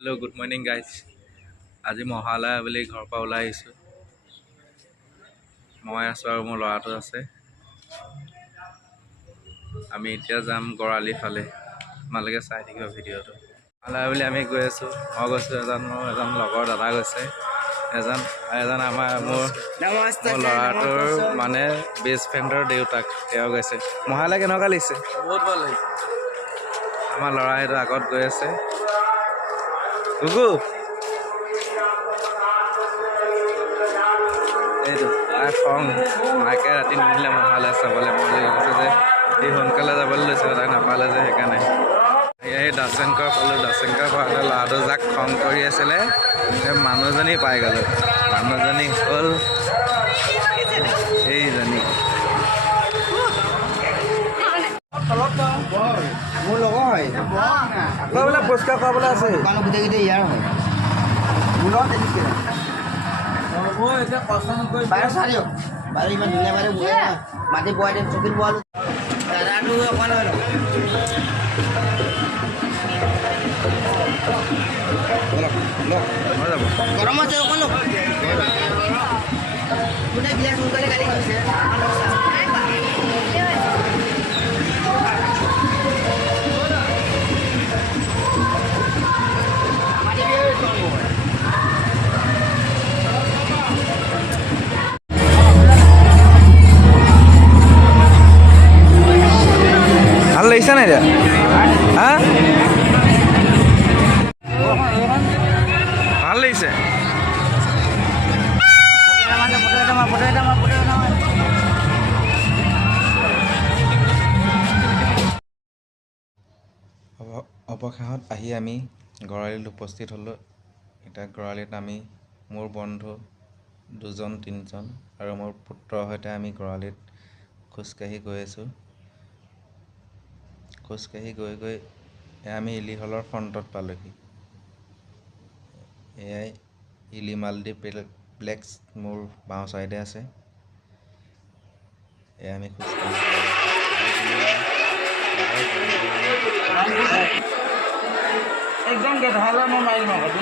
Hello' good morning guys. আজি মহালয়া বুলি ঘৰৰ পৰা ওলাই আহিছোঁ। মই আছোঁ আৰু মোৰ ল'ৰাটো আছে। আমি এতিয়া যাম গড়ালিৰ ফালে। তোমালোকে চাই থাকিবা ভিডিঅ'টো। মহালয়া বুলি আমি গৈ আছোঁ। মই গৈছোঁ, মোৰ এজন লগৰ দাদা গৈছে, এজন মোৰ ল'ৰাটোৰ মানে বেষ্ট ফ্ৰেণ্ডৰ দেউতাক, তেওঁ গৈছে। মহালয়া কেনেকুৱা লাগিছে? বহুত ভাল লাগিছে। আমাৰ ল'ৰা সেইটো আগত গৈ আছে। গুগু এইটো তাৰ খং, মাকে ৰাতি নিদিলে মহালয়া চাবলৈ। মই কৈছোঁ যে সি সোনকালে যাবলৈ লৈছিলে, তাক নাপালে যে সেইকাৰণে। এই দাচেংকৰ পালোঁ। দাচেংকৰ পাওঁতে ল'ৰাটো যাক খং কৰি আছিলে সেই মানুহজনী পাই গ'লোঁ। মানুহজনী হ'ল এইজনী। মোৰ লগৰ হয়। বোলে পৰিষ্কাৰ কৰাবলৈ আছে। দোকানৰ গোটেইকেইটা ইয়াৰ হয়। মোৰ লগত তেনেকৈ বাৰে চাই দিয়ক। বাৰু ইমান ধুনীয়া বাৰে মাটি পোৱাই দিম, চকীত পোৱালোঁ। দাদাটো অকণমান হয় গৰম আছে অকণ গোটেই বিয়া সোনকালে কাটি গৈছে। ভাল লাগিছে নাই এতিয়া? হা, ভাল লাগিছে। অৱশেষত আহি আমি গড়ালিত উপস্থিত হ'লোঁ। এতিয়া গড়ালিত আমি মোৰ বন্ধু 2-3জন আৰু মোৰ পুত্ৰৰ সৈতে আমি গড়ালিত খোজকাঢ়ি গৈ আছোঁ। খোজকাঢ়ি গৈ আমি ইলিহলৰ ফ্ৰণ্টত পালোঁহি। এয়াই ইলি মাল্টিপ্লেক্স মোৰ বাওঁ ছাইডে আছে। এয়া আমি খোজকাঢ়ি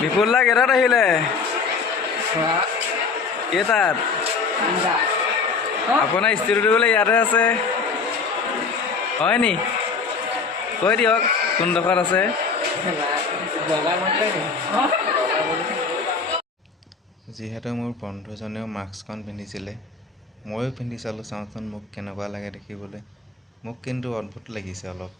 বিপুল দা কেইটাত আহিলে? কেইটাত? আপোনাৰ ষ্টুডিঅ'টো বোলে ইয়াতে আছে, হয় নি? কৈ দিয়ক কোনডোখৰত আছে। যিহেতু মোৰ বন্ধুজনেও মাস্কখন পিন্ধিছিলে, ময়ো পিন্ধি চালোঁ, চাওঁচোন মোক কেনেকুৱা লাগে দেখিবলৈ। মোক কিন্তু অদ্ভুত লাগিছে অলপ।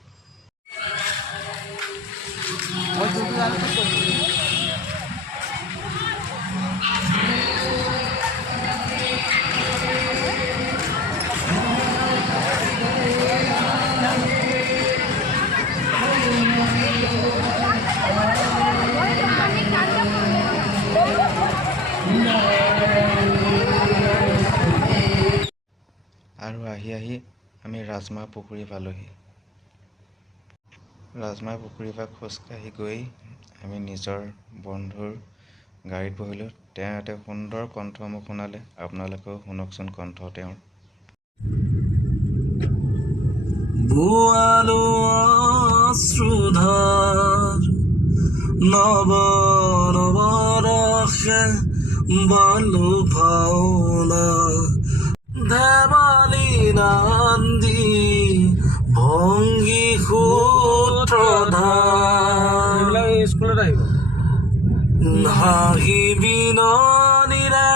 আৰু আহি আমি ৰাজমাহ পুখুৰী পালোঁহি। ৰাজমাহ পুখুৰীৰ পৰা খোজকাঢ়ি গৈ আমি নিজৰ বন্ধুৰ গাড়ীত বহিলোঁ। তেওঁ এটা সুন্দৰ কণ্ঠ মোক শুনালে, আপোনালোকেও শুনকচোন কণ্ঠ তেওঁৰ। বুৱালো অশ্ৰুধাৰ নৱ নৱ ৰসে বালো ভাওনা ধেমালি নান্দি ভংগী সূত্ৰধাৰ স্কুলত আহিব হাঁহি বিননিৰে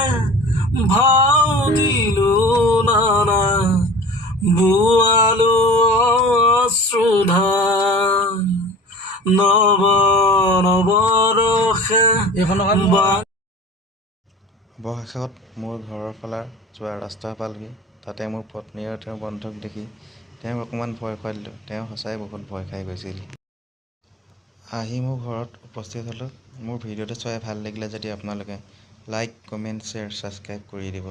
ভাও দিলো নানা বুৱালো অশ্ৰুধাৰ নৱ নৱ ৰসে। অৱশেষত মোৰ ঘৰৰ ফালে যোৱা ৰাস্তা পালোহি। তাতে মোৰ পত্নী আৰু তেওঁৰ বন্ধুক দেখি তেওঁক অকণমান ভয় খুৱাই দিলোঁ। তেওঁ সঁচাই বহুত ভয় খাই গৈছিল। আহি মোৰ ঘৰত উপস্থিত হ'লোঁ। মোৰ ভিডিঅ'টো চাই ভাল লাগিলে যদি আপোনালোকে লাইক, কমেণ্ট, শ্বেয়াৰ, ছাবস্ক্ৰাইব কৰি দিব।